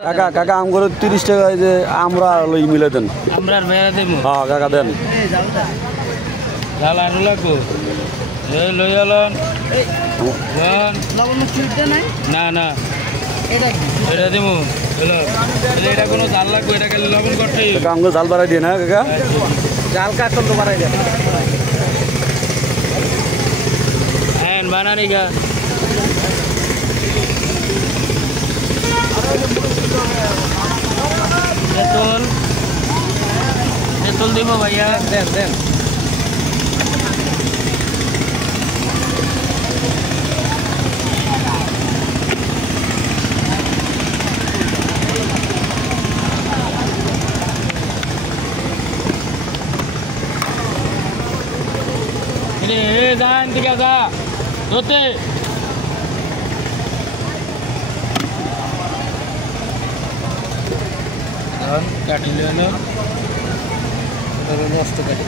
কাকা কাকা আমগুলো 30 টাকা যে আমরা লই মিলে দেন আমরা মেরা দেবো হ্যাঁ কাকা দেন জাল আনু লাগবো এই লই আলন লবণ মিষ্টি নাই না না এটা এটা দেবো হলো এটা কোনো জাল লাগবে এটা খালি লবণ করতেই কাকা আমগুলো জাল বাড়াই দিয়ে না কাকা জাল কাটন তো বাড়াই দেন হ্যাঁ বানানি গা তেঁতুল তেঁতুল দিব ভাইয়া দেন দেন যান ঠিক আছে ধরতে কাটিলে নষ্ট কাটি